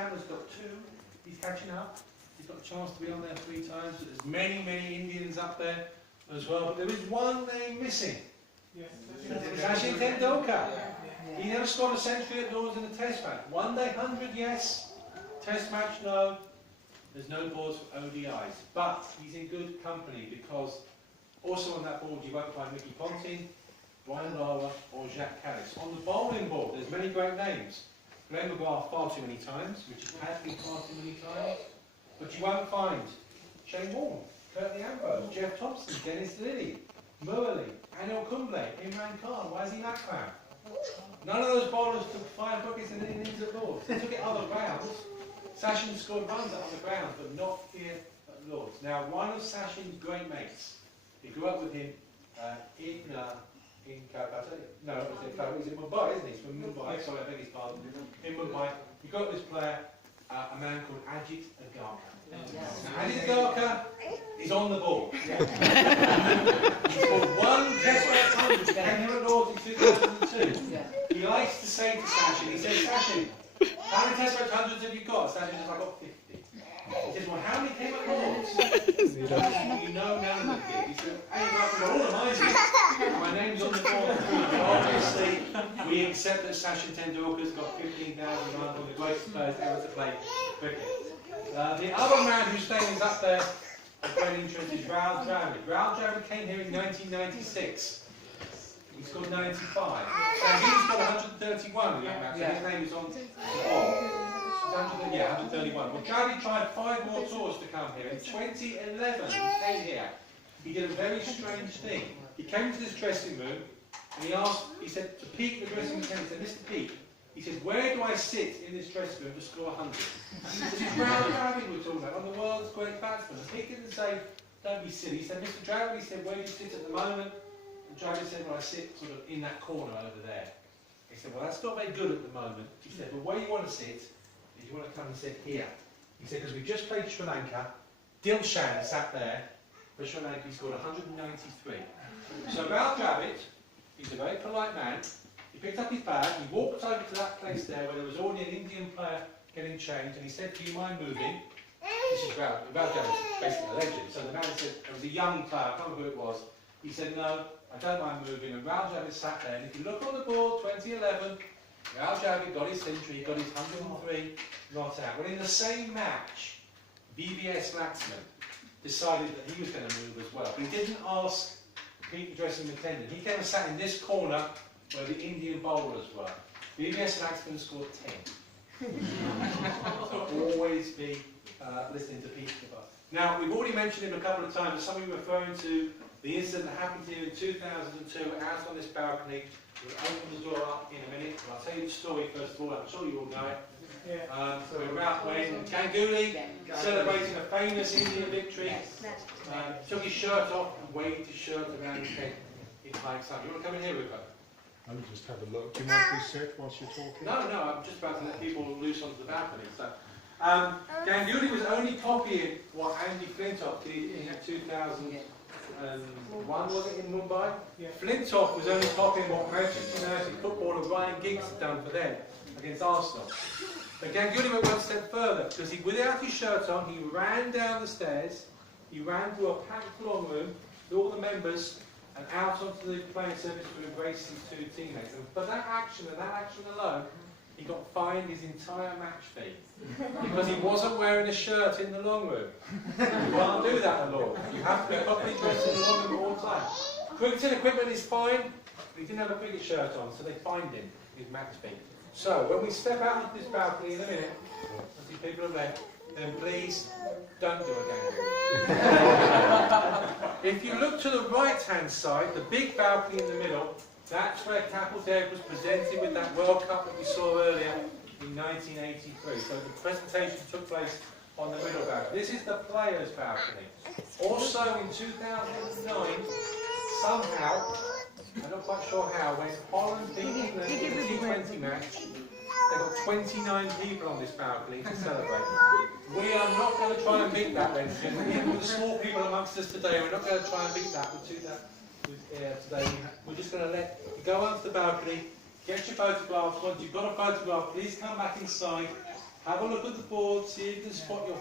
Chandler's got 2. He's catching up. He's got a chance to be on there 3 times. There's many, many Indians up there as well. But there is one name missing. Sachin Tendulkar. He never scored a century at Lord's in a Test match. One day 100, yes. Test match, no. There's no boards for ODIs. But he's in good company because also on that board you won't find Mickey Ponting, Brian Lara or Jacques Callis. On the bowling board there's many great names. Glenn McGrath far too many times, Richard Hadley far too many times. But you won't find Shane Warne, Curtly Ambrose, Jeff Thompson, Dennis Lilly, Murali, Anil Kumble, Imran Khan, Wazim Akram. None of those bowlers took 5 wickets in innings at Lords. They took it other grounds. Sachin scored runs at other grounds, but not here at Lords. Now, one of Sachin's great mates, he grew up with him in Calcutta. No, it was in Mumbai, isn't he? He's from Mumbai. Sorry, I beg his pardon. In Mumbai, he got this player, a man called Ajit Agarkar. Now, Ajit Agarkar is on the ball. He scored 1 Test match 100 came here at Lords in 2002. He likes to say to Sachin, he says, Sachin, how many Test match 100s have you got? Sachin says, I've got 50. He says, well, how many came at Lords? You know none of them did. He said, hey, all of mine did. My name's on the board. Obviously, we accept that Sachin Tendulkar's got 15,000 runs, one of the greatest players ever to play cricket. The other man whose name is up there of great interest is Rahul Dravid. Rahul Dravid came here in 1996. He scored 95. And he's got 131 in that match, so his name is on the board. 131. Well, Dravid tried 5 more tours to come here. In 2011, he came here. He did a very strange thing. He came into this dressing room and he said to Pete, the dressing room attendant, he said, Mr. Pete, he said, where do I sit in this dressing room to score 100? This is Rahul Dravid we're talking about, one of the world's great batsmen. And Pete didn't say, don't be silly. He said, Mr. Dravid, he said, where do you sit at the moment? And Dravid said, well, I sit sort of in that corner over there. He said, well, that's not very good at the moment. He said, well, where you want to sit, if you want to come and sit here. He said, because we just played Sri Lanka, Dilshan sat there, for Sri Lanka he scored 193. So Rahul Dravid, he's a very polite man, he picked up his bag, he walked over to that place there where there was already an Indian player getting changed, and he said, do you mind moving? This is Rahul Dravid, basically a legend. So the man said, there was a young player, I can't remember who it was, he said, no, I don't mind moving, and Rahul Dravid sat there, and if you look on the board, 2011, Rahul Dravid got his century, he got his 103 not out. Well, in the same match, VVS Laxman decided that he was going to move as well. But he didn't ask Pete, the dressing room attendant. He came and sat in this corner where the Indian bowlers were. VVS Laxman scored 10. So always be listening to Pete. Now, we've already mentioned him a couple of times. Some of you referring to the incident that happened here in 2002 out on this balcony. We'll open the door up in a minute, but I'll tell you the story first of all. I'm sure you all know it. We're out when Ganguly, celebrating a famous Indian victory, took his shirt off and waved his shirt around his head in plain sun. You want to come in here, Rupert? Let me just have a look. Do you mind to sit whilst you're talking? No, I'm just about to let people loose onto the balcony. So, Ganguly was only copying what Andy Flintoff did in 2001, was it, in Mumbai? Flintoff was only copying what Manchester United footballer Ryan Giggs had done for them against Arsenal. But Ganguly went one step further, because without his shirt on, he ran down the stairs, he ran through a packed long room with all the members and out onto the playing surface to embrace his 2 teammates. And for that action and that action alone, he got fined his entire match fee because he wasn't wearing a shirt in the long room. You can't do that at all. You have to be properly dressed in the long room all the time. Cricketing equipment is fine, but he didn't have a cricket shirt on, so they fined him his match fee. So, when we step out of this balcony in a minute, and see people are there, then please don't do a Ganguly. If you look to the right-hand side, the big balcony in the middle, that's where Kapil Dev was presented with that World Cup that we saw earlier in 1983. So the presentation took place on the middle balcony. This is the players' balcony. Also in 2009, somehow, I'm not quite sure how, when Holland beat England in the T20 match, they got 29 people on this balcony to celebrate. We are not going to try and beat that, ladies and gentlemen. Even with the small people amongst us today, we're not going to try and beat that today. We're just going to let you go onto the balcony, get your photographs. Once you've got a photograph, please come back inside Have a look at the board, see if you can spot your